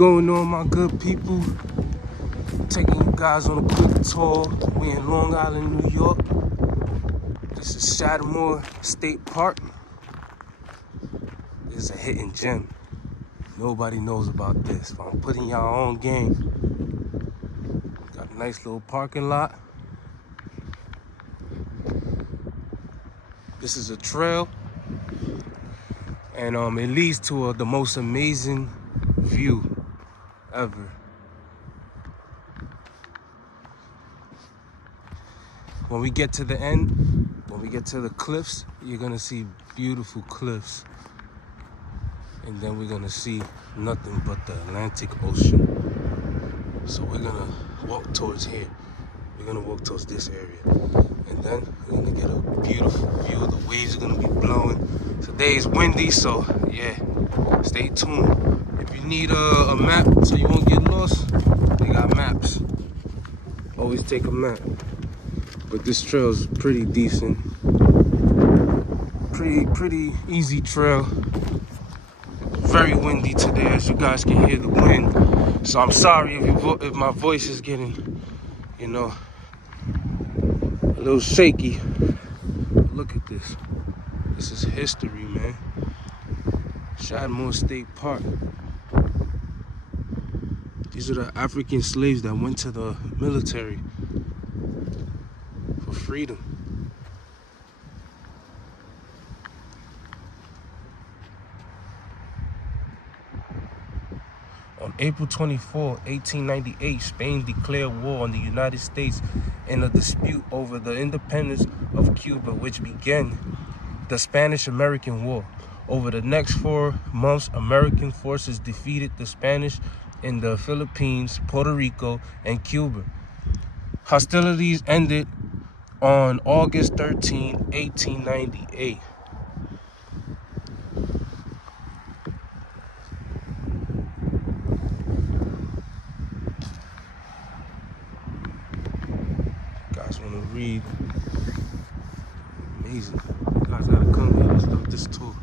going on, my good people? Taking you guys on a quick tour. We in Long Island, New York. This is Shaddamore State Park. This is a hidden gem. Nobody knows about this. If I'm putting y'all on game. Got a nice little parking lot. This is a trail. And it leads to the most amazing view ever. When we get to the end, when we get to the cliffs, you're gonna see beautiful cliffs. And then we're gonna see nothing but the Atlantic Ocean. So we're gonna walk towards here. We're gonna walk towards this area. And then we're gonna get a beautiful view. The waves are gonna be blowing. Today is windy, so yeah, stay tuned. If you need a map so you won't get lost, they got maps. Always take a map. But this trail is pretty decent. Pretty easy trail. Very windy today, as you guys can hear the wind. So I'm sorry if my voice is getting, a little shaky. Look at this. This is history, man. Shaddamore State Park. These are the African slaves that went to the military for freedom. On April 24, 1898, Spain declared war on the United States in a dispute over the independence of Cuba, which began the Spanish-American War. Over the next 4 months, American forces defeated the Spanish in the Philippines, Puerto Rico, and Cuba. Hostilities ended on August 13, 1898. Guys want to read? Amazing. You guys gotta come here. Let's start this tour.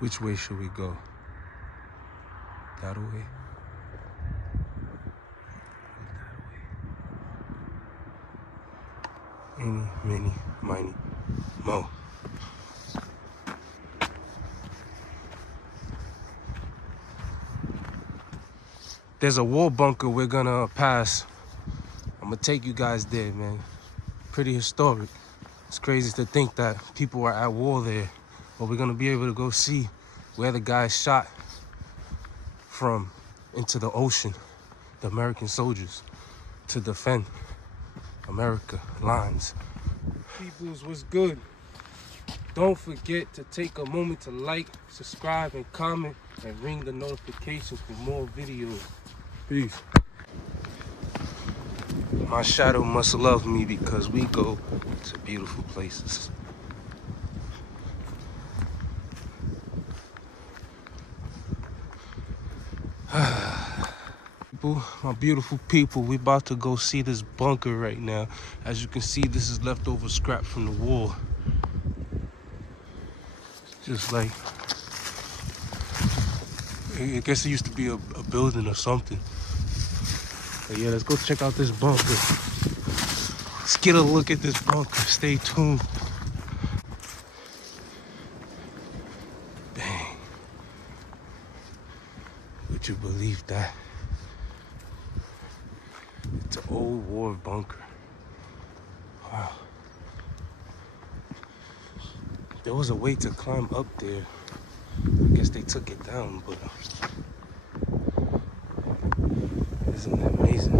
Which way should we go? That way? That way. Eeny, meeny, miny, mo. There's a war bunker we're gonna pass. I'm gonna take you guys there, man. Pretty historic. It's crazy to think that people are at war there. But we're gonna be able to go see where the guys shot from into the ocean, the American soldiers, to defend America lines. Peoples, what's good? Don't forget to take a moment to like, subscribe, and comment, and ring the notifications for more videos. Peace. My shadow must love me because we go to beautiful places. My beautiful people, we about to go see this bunker right now. As you can see, this is leftover scrap from the war. Just like, I guess it used to be a building or something. But yeah, let's go check out this bunker. Let's get a look at this bunker. Stay tuned. Dang. Would you believe that? It's an old war bunker. Wow. There was a way to climb up there. I guess they took it down, but isn't that amazing?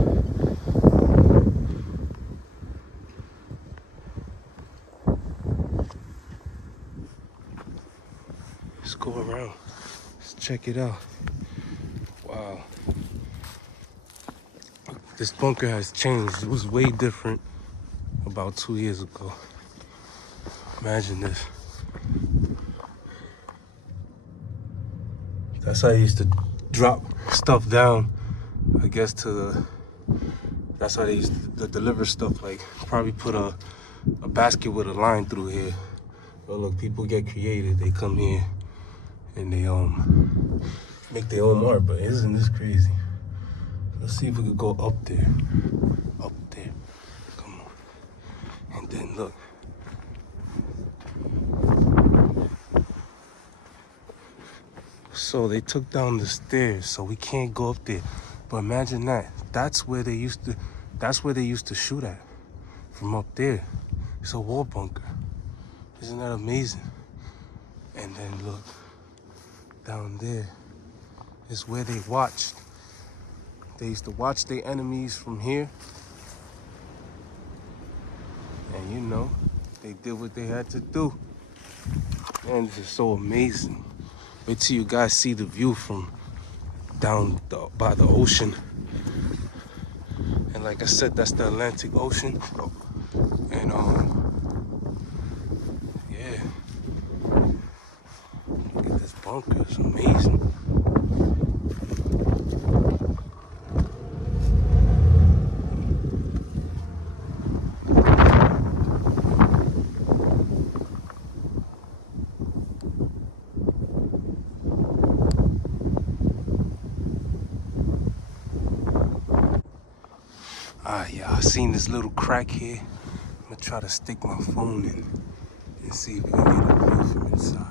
Let's go around. Let's check it out. Wow. This bunker has changed. It was way different about 2 years ago. Imagine this. That's how I used to drop stuff down, I guess, to That's how they used to deliver stuff. Like probably put a basket with a line through here. Oh look, people get creative. They come here and they make their own art. But isn't this crazy? Let's see if we could go up there. Up there. Come on. And then look. So they took down the stairs, so we can't go up there. But imagine that. That's where they used to shoot at. From up there. It's a war bunker. Isn't that amazing? And then look, down there is where they watched. They used to watch their enemies from here. And you know, they did what they had to do. Man, this is so amazing. Wait till you guys see the view from down by the ocean. And like I said, that's the Atlantic Ocean. And yeah. Look at this bunker, it's amazing. Yeah, I seen this little crack here. I'm gonna try to stick my phone in and see if we can get a view from inside.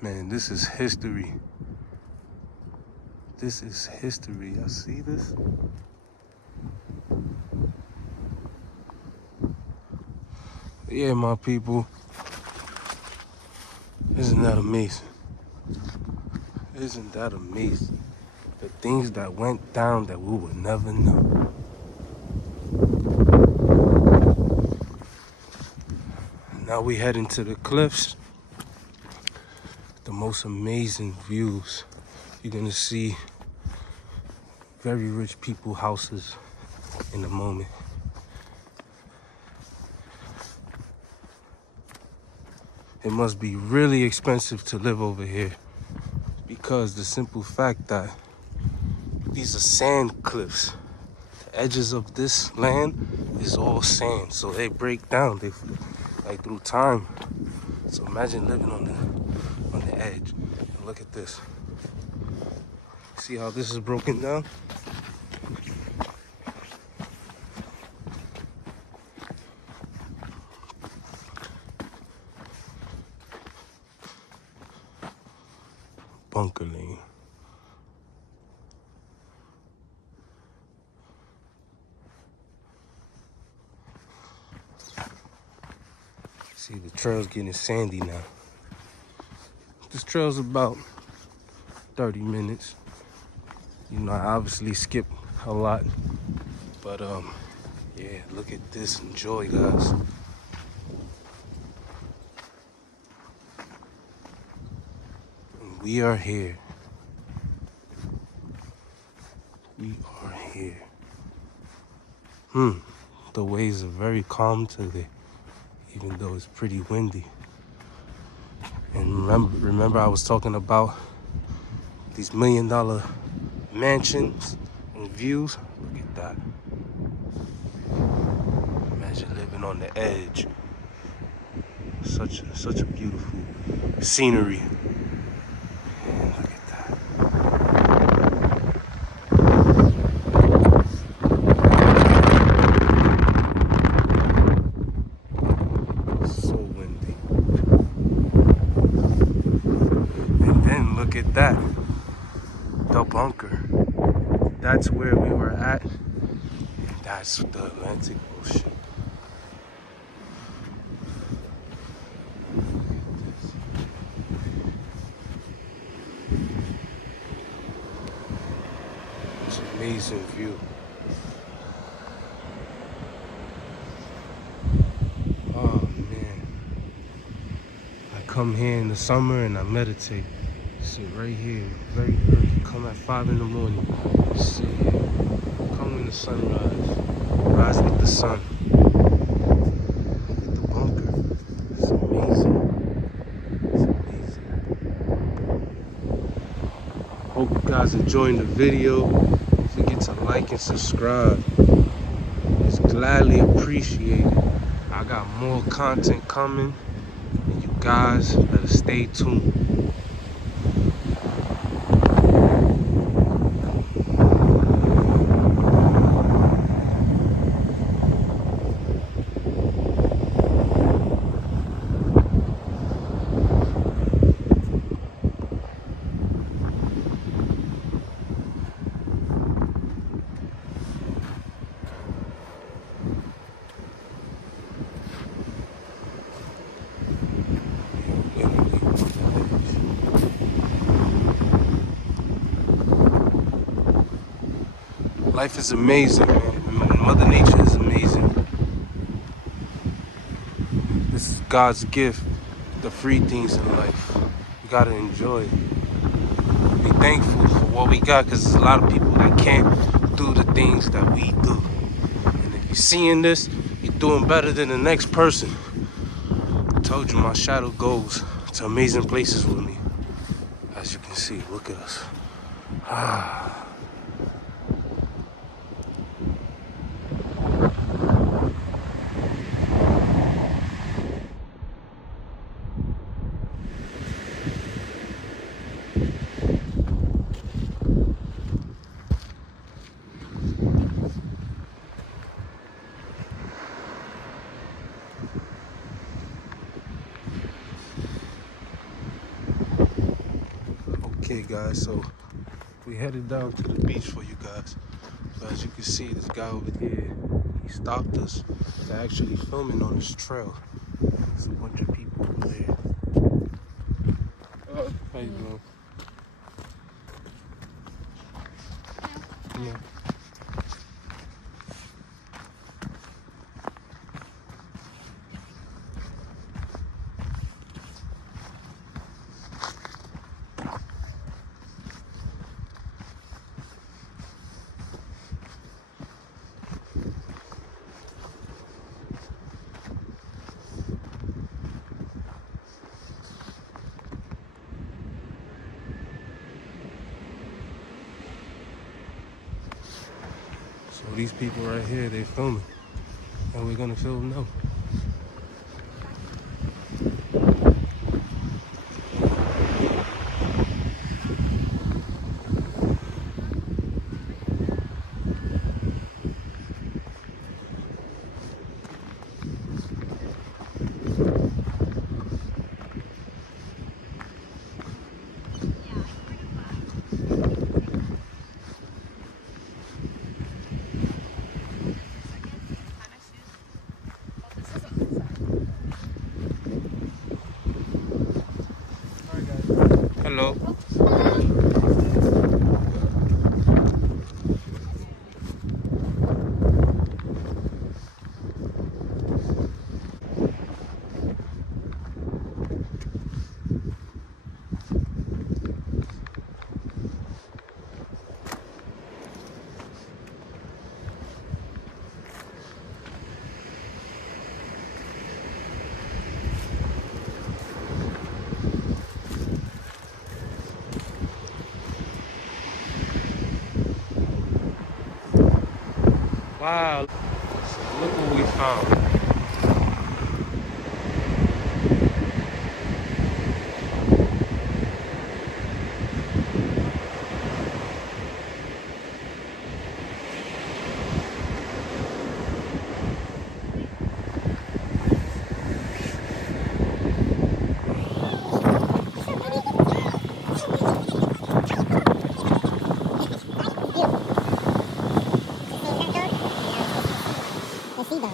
Man, this is history. This is history. Y'all see this? Yeah, my people. Isn't that amazing? Isn't that amazing? The things that went down that we would never know. Now we head into the cliffs. The most amazing views. You're gonna see very rich people houses in a moment. It must be really expensive to live over here because the simple fact that these are sand cliffs. The edges of this land is all sand, so they break down. They like through time. So imagine living on the edge. And look at this. See how this is broken down? Bunker lane. See, the trail's getting sandy now. This trail's about 30 minutes. You know, I obviously skip a lot, but yeah, look at this. Enjoy, guys. And we are here. We are here. The waves are very calm today, even though it's pretty windy. And remember I was talking about these $1 million mansions and views. Look at that. Imagine living on the edge. Such a beautiful scenery. And look at that. So windy. And then look at that. The bunker. That's where we were at. And that's the Atlantic Ocean. It's an amazing view. Oh man. come here in the summer and I meditate. Sit right here, very early. Come at 5 in the morning. Sit here. Come when the sun rise with the sun. Look at the bunker. It's amazing. It's amazing. Hope you guys enjoying the video. Don't forget to like and subscribe. It's gladly appreciated. I got more content coming, and you guys better stay tuned. Life is amazing, man. Mother Nature is amazing. This is God's gift, the free things in life. We gotta enjoy it. Be thankful for what we got, because there's a lot of people that can't do the things that we do. And if you're seeing this, you're doing better than the next person. I told you my shadow goes to amazing places with me. As you can see, look at us. Okay guys, so we headed down to the beach for you guys. So as you can see, this guy over here, he stopped us to actually filming on this trail. There's a bunch of people over there. How you doing? Yeah. So these people right here, they filming, and we're gonna film now. Hello. Wow, look what we found. I see that.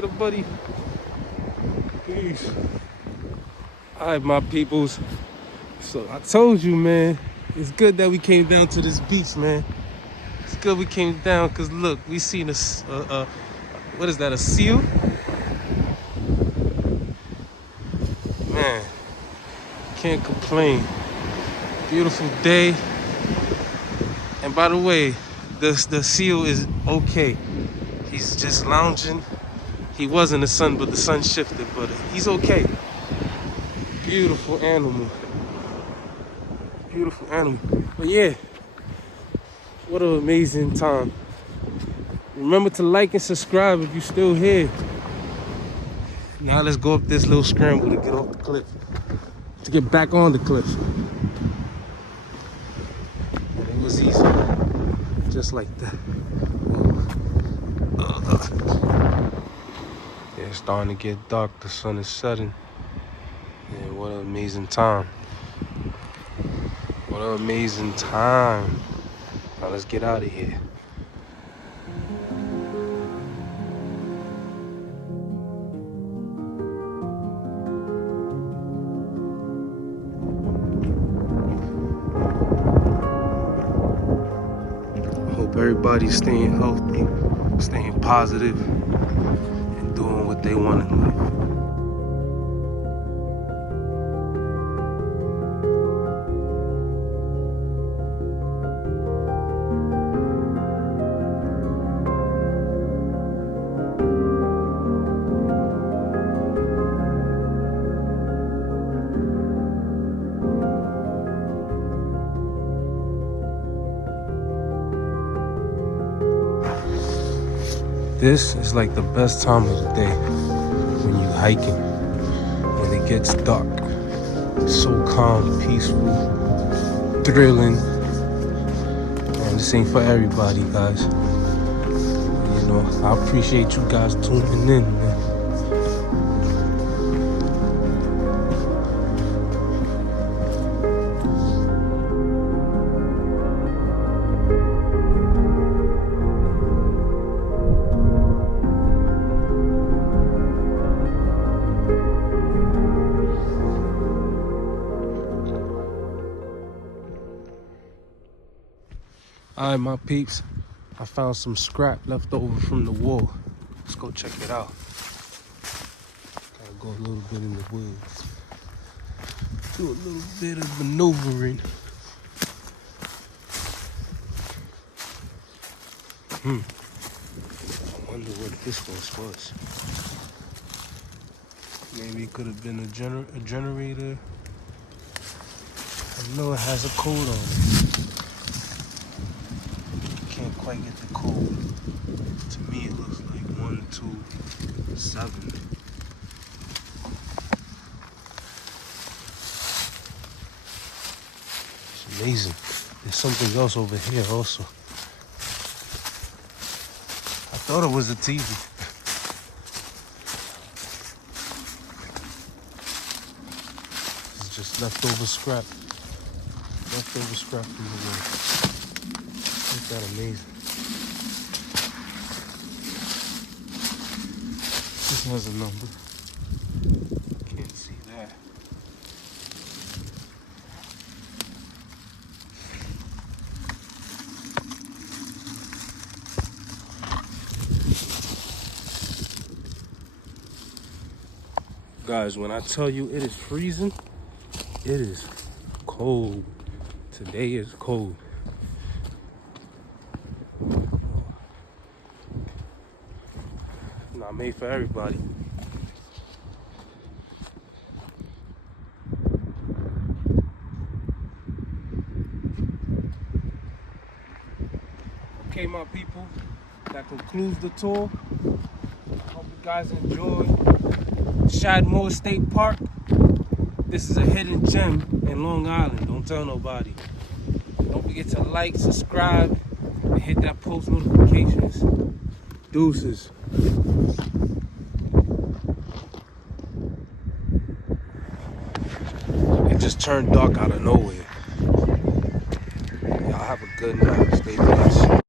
later, buddy. Peace. All right, my peoples. So I told you, man, it's good that we came down to this beach, man. It's good we came down because look, we seen what is that, a seal? Man, can't complain. Beautiful day. And by the way, the seal is okay. He's just lounging. He was in the sun, but the sun shifted, but he's okay. Beautiful animal. Beautiful animal. But yeah, what an amazing time. Remember to like and subscribe if you're still here. Now let's go up this little scramble to get off the cliff. To get back on the cliff. And it was easy. Just like that. Yeah, it's starting to get dark. The sun is setting. Yeah, what an amazing time. What an amazing time. Now let's get out of here. Hope everybody's staying healthy, staying positive, and doing what they want in life. This is like the best time of the day when you hiking, when it gets dark. It's so calm, peaceful, thrilling. And this ain't for everybody, guys. You know, I appreciate you guys tuning in, man. All right, my peeps, I found some scrap left over from the wall. Let's go check it out. Gotta go a little bit in the woods. Do a little bit of maneuvering. I wonder what this was. Maybe it could have been a generator. I know it has a code on it. Can't quite get the code. To me, it looks like 127. It's amazing. There's something else over here also. I thought it was a TV. It's just leftover scrap. Leftover scrap from the wall. Isn't that amazing? This has a number. Can't see that. Guys, when I tell you it is freezing, it is cold. Today is cold. Not made for everybody. Okay, my people, that concludes the tour. Hope you guys enjoyed Shadmore State Park. This is a hidden gem in Long Island. Don't tell nobody. Don't forget to like, subscribe, and hit that post notifications. Deuces. It just turned dark out of nowhere. Y'all have a good night. Stay blessed.